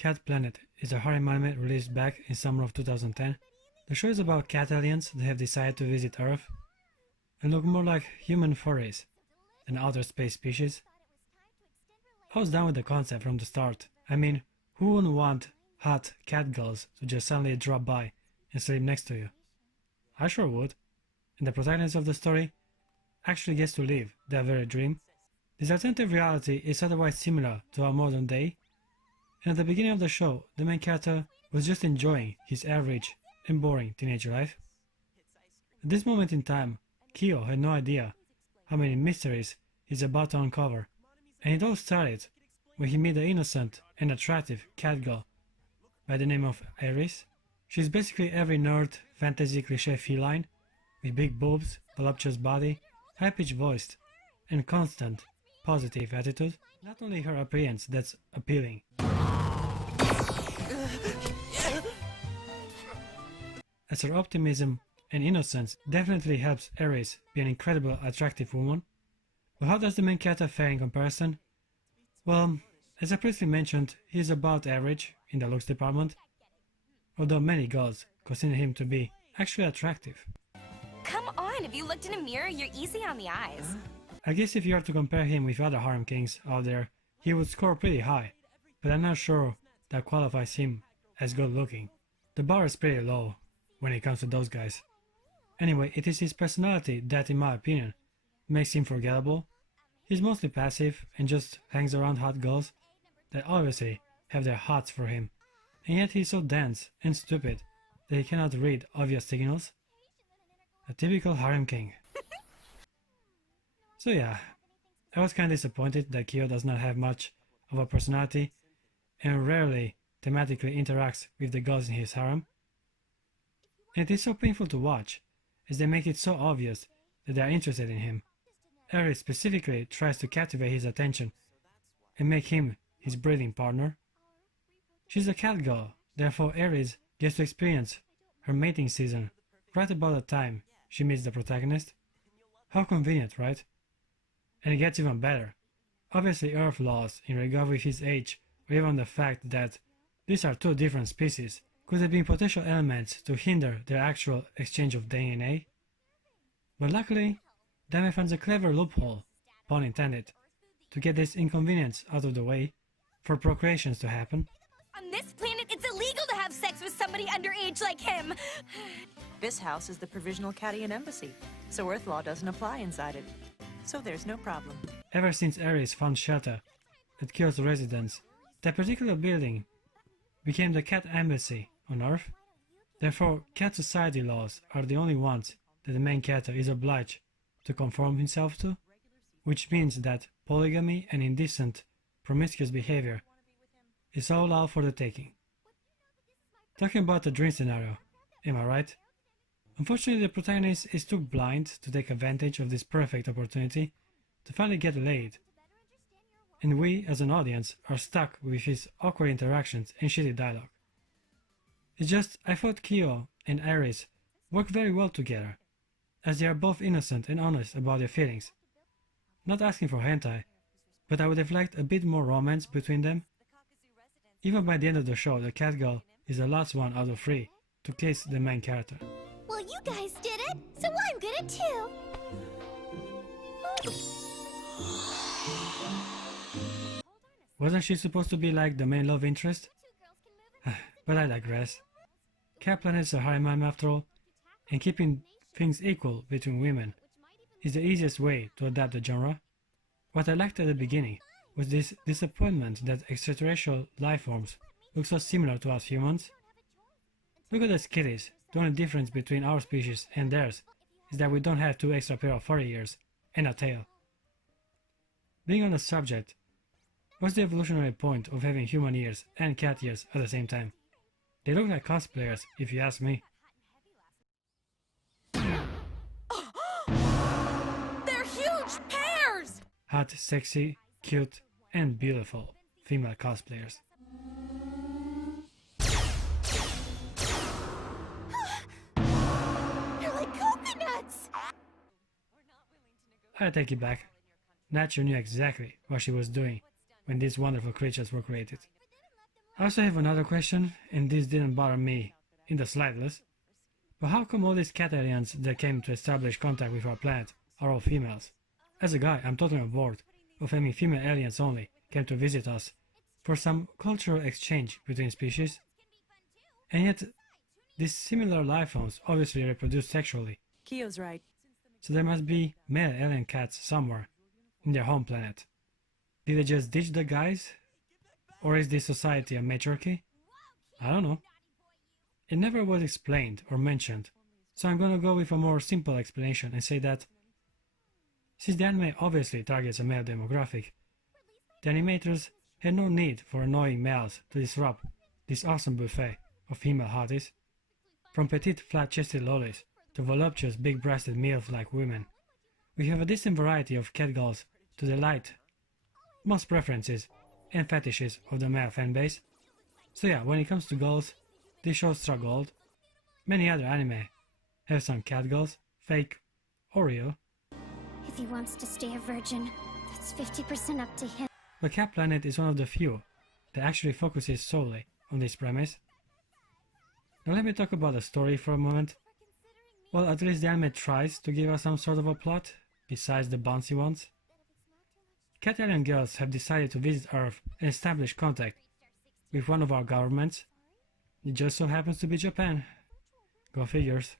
Cat Planet is a harem anime released back in summer of 2010. The show is about cat aliens that have decided to visit Earth and look more like human furries than outer space species. I was down with the concept from the start. I mean, who wouldn't want hot cat girls to just suddenly drop by and sleep next to you? I sure would. And the protagonist of the story actually gets to live that very dream. This alternative reality is otherwise similar to our modern day, and at the beginning of the show, the main character was just enjoying his average and boring teenage life. At this moment in time, Kyo had no idea how many mysteries he's about to uncover, and it all started when he met the innocent and attractive cat girl by the name of Iris. She's basically every nerd fantasy cliché feline, with big boobs, voluptuous body, high-pitched voice, and constant positive attitude. Not only her appearance that's appealing, as her optimism and innocence definitely helps Iris be an incredibly attractive woman. But how does the main character fare in comparison? Well, as I previously mentioned, he is about average in the looks department, although many girls consider him to be actually attractive. Come on, if you looked in a mirror, you're easy on the eyes. I guess if you are to compare him with other harem kings out there, he would score pretty high, but I'm not sure that qualifies him as good looking. The bar is pretty low when it comes to those guys. Anyway, it is his personality that, in my opinion, makes him forgettable. He's mostly passive and just hangs around hot girls that obviously have their hearts for him, and yet he's so dense and stupid that he cannot read obvious signals. A typical harem king. So yeah, I was kinda disappointed that Kyo does not have much of a personality and rarely thematically interacts with the girls in his harem. And it is so painful to watch, as they make it so obvious that they are interested in him. Aries specifically tries to captivate his attention and make him his breeding partner. She's a cat girl, therefore Aries gets to experience her mating season right about the time she meets the protagonist. How convenient, right? And it gets even better. Obviously Earth laws in regard with his age, or even the fact that these are two different species, could have been potential elements to hinder their actual exchange of DNA. But luckily, Dame finds a clever loophole, pun intended, to get this inconvenience out of the way for procreations to happen. On this planet, it's illegal to have sex with somebody underage like him. This house is the provisional Cadian embassy, so Earth law doesn't apply inside it. So there's no problem. Ever since Ares found shelter at Kyo's residence, that particular building became the cat embassy on Earth. Therefore, cat society laws are the only ones that the main character is obliged to conform himself to, which means that polygamy and indecent, promiscuous behavior is all out for the taking. Talking about the dream scenario, am I right? Unfortunately, the protagonist is too blind to take advantage of this perfect opportunity to finally get laid, and we, as an audience, are stuck with his awkward interactions and shitty dialogue. It's just, I thought Kyo and Iris work very well together, as they are both innocent and honest about their feelings. Not asking for hentai, but I would have liked a bit more romance between them. Even by the end of the show, the cat girl is the last one out of 3 to kiss the main character. Well, you guys did it, so I'm gonna too. Wasn't she supposed to be like the main love interest? But I digress. Cat Planet is a harem anime after all, and keeping things equal between women is the easiest way to adapt the genre. What I liked at the beginning was this disappointment that extraterrestrial life forms look so similar to us humans. Look at the Cuties. The only difference between our species and theirs is that we don't have 2 extra pair of furry ears and a tail. Being on the subject, what's the evolutionary point of having human ears and cat ears at the same time? They look like cosplayers, if you ask me. They're huge pears! Hot, sexy, cute, and beautiful female cosplayers. They're like coconuts! I take it back. Nature knew exactly what she was doing when these wonderful creatures were created. I also have another question, and this didn't bother me in the slightest, but how come all these cat aliens that came to establish contact with our planet are all females? As a guy, I'm totally on board of having female aliens only came to visit us for some cultural exchange between species, and yet these similar life forms obviously reproduce sexually, Kyo's right. so there must be male alien cats somewhere in their home planet. Did they just ditch the guys? Or is this society a matriarchy? I don't know. It never was explained or mentioned, so I'm gonna go with a more simple explanation and say that since the anime obviously targets a male demographic, the animators had no need for annoying males to disrupt this awesome buffet of female hotties, from petite flat-chested lollies to voluptuous big-breasted MILF-like women. We have a decent variety of catgirls to delight most preferences and fetishes of the male fanbase. So yeah, when it comes to girls, this show struck gold. Many other anime have some catgirls, fake or real, If he wants to stay a virgin, that's 50% up to him. but Cat Planet is one of the few that actually focuses solely on this premise. Now let me talk about the story for a moment. Well, at least the anime tries to give us some sort of a plot, besides the bouncy ones. Cat alien girls have decided to visit Earth and establish contact with one of our governments. It just so happens to be Japan. Go figures.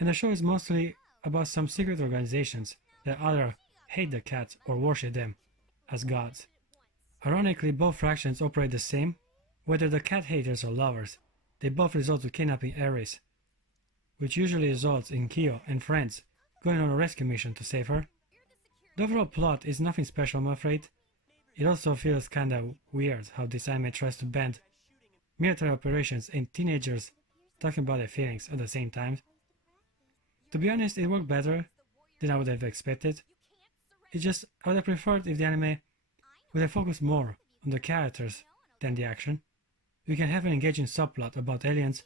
And the show is mostly about some secret organizations that either hate the cats or worship them as gods. Ironically, both factions operate the same. Whether the cat haters or lovers, they both resort to kidnapping Ares, which usually results in Kyo and friends going on a rescue mission to save her. The overall plot is nothing special, I'm afraid. It also feels kinda weird how this anime tries to bend military operations and teenagers talking about their feelings at the same time. To be honest, it worked better than I would have expected. I would have preferred if the anime would have focused more on the characters than the action. We can have an engaging subplot about aliens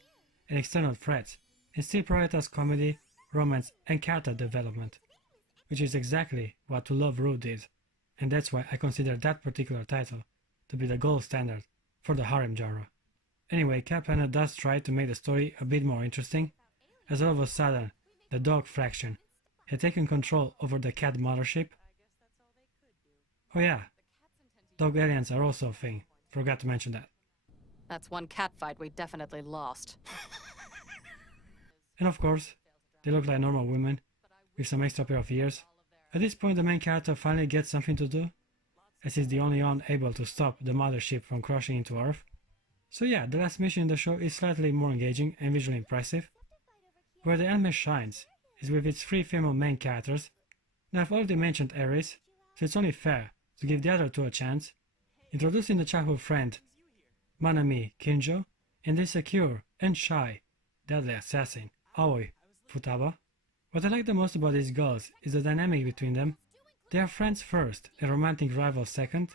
and external threats, and still prioritize comedy, romance, and character development, which is exactly what To Love Ru did, and that's why I consider that particular title to be the gold standard for the harem genre. Anyway, Cat Planet does try to make the story a bit more interesting, as all of a sudden the dog faction had taken control over the cat mothership. Oh yeah, dog aliens are also a thing, forgot to mention that. That's one cat fight we definitely lost. And of course, they look like normal women, with some extra pair of ears. At this point the main character finally gets something to do, as he's the only one able to stop the mothership from crashing into Earth. So yeah, the last mission in the show is slightly more engaging and visually impressive. Where the anime shines is with its three female main characters. Now I've already mentioned Ares, so it's only fair to give the other two a chance, introducing the childhood friend Manami Kinjo and the secure and shy deadly assassin Aoi Futaba. What I like the most about these girls is the dynamic between them. They are friends first and romantic rivals second,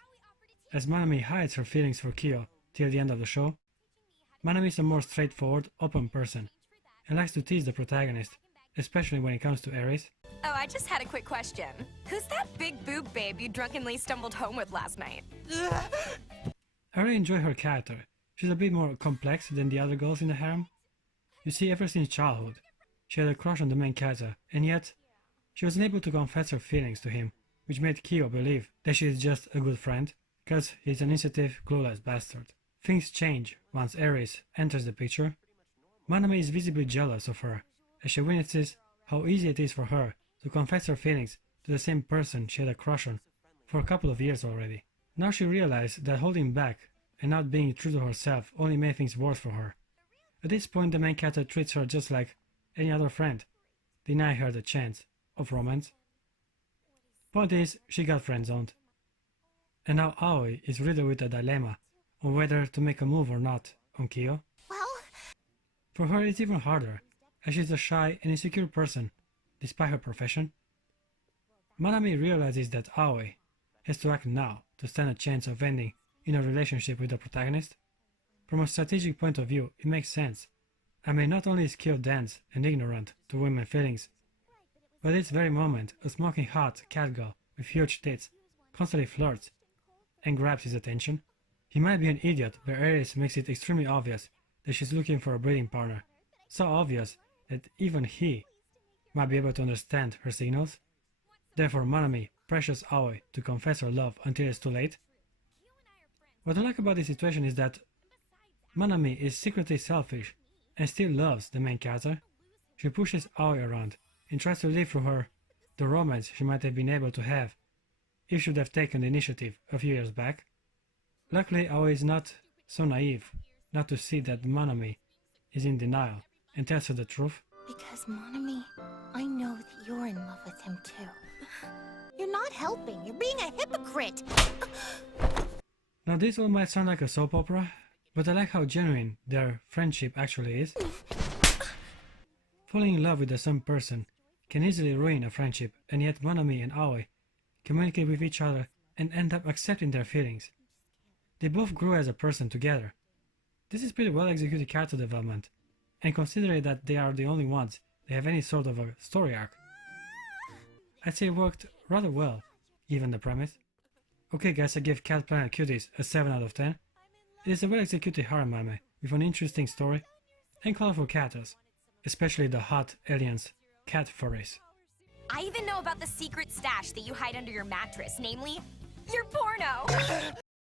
as Manami hides her feelings for Kyo till the end of the show. Manami is a more straightforward, open person, and likes to tease the protagonist, especially when it comes to Ares. Oh, I just had a quick question. Who's that big boob babe you drunkenly stumbled home with last night? I really enjoy her character. She's a bit more complex than the other girls in the harem. You see, ever since childhood, she had a crush on the main character, and yet she was unable to confess her feelings to him, which made Kyo believe that she is just a good friend, because he's an insensitive, clueless bastard. Things change once Ares enters the picture. Manami is visibly jealous of her, as she witnesses how easy it is for her to confess her feelings to the same person she had a crush on for a couple of years already. Now she realized that holding back and not being true to herself only made things worse for her. At this point the main character treats her just like any other friend, denying her the chance of romance. Point is, she got friend-zoned. And now Aoi is riddled with a dilemma on whether to make a move or not on Kyo. Well, For her it's even harder, as she's a shy and insecure person, despite her profession. Manami realizes that Aoi has to act now to stand a chance of ending in a relationship with the protagonist. From a strategic point of view, it makes sense. I mean, not only is Kyo dense and ignorant to women's feelings, but at this very moment, a smoking hot cat girl with huge tits constantly flirts and grabs his attention. He might be an idiot, but Aries makes it extremely obvious that she's looking for a breeding partner. So obvious that even he might be able to understand her signals. Therefore Manami pressures Aoi to confess her love until it's too late. What I like about this situation is that Manami is secretly selfish and still loves the main character. She pushes Aoi around and tries to live through her the romance she might have been able to have if she would have taken the initiative a few years back. Luckily, Aoi is not so naive not to see that Manami is in denial and tells her the truth. Because, Monami, I know that you're in love with him too. You're not helping. You're being a hypocrite. Now this all might sound like a soap opera, but I like how genuine their friendship actually is. Falling in love with some person can easily ruin a friendship, and yet Manami and Aoi communicate with each other and end up accepting their feelings. They both grew as a person together. This is pretty well executed character development, and considering that they are the only ones that have any sort of a story arc, I'd say it worked rather well, given the premise. Okay guys, I give Cat Planet Cuties a 7 out of 10. It is a well executed harem anime with an interesting story and colorful characters, especially the hot aliens cat furries. I even know about the secret stash that you hide under your mattress, namely, your porno.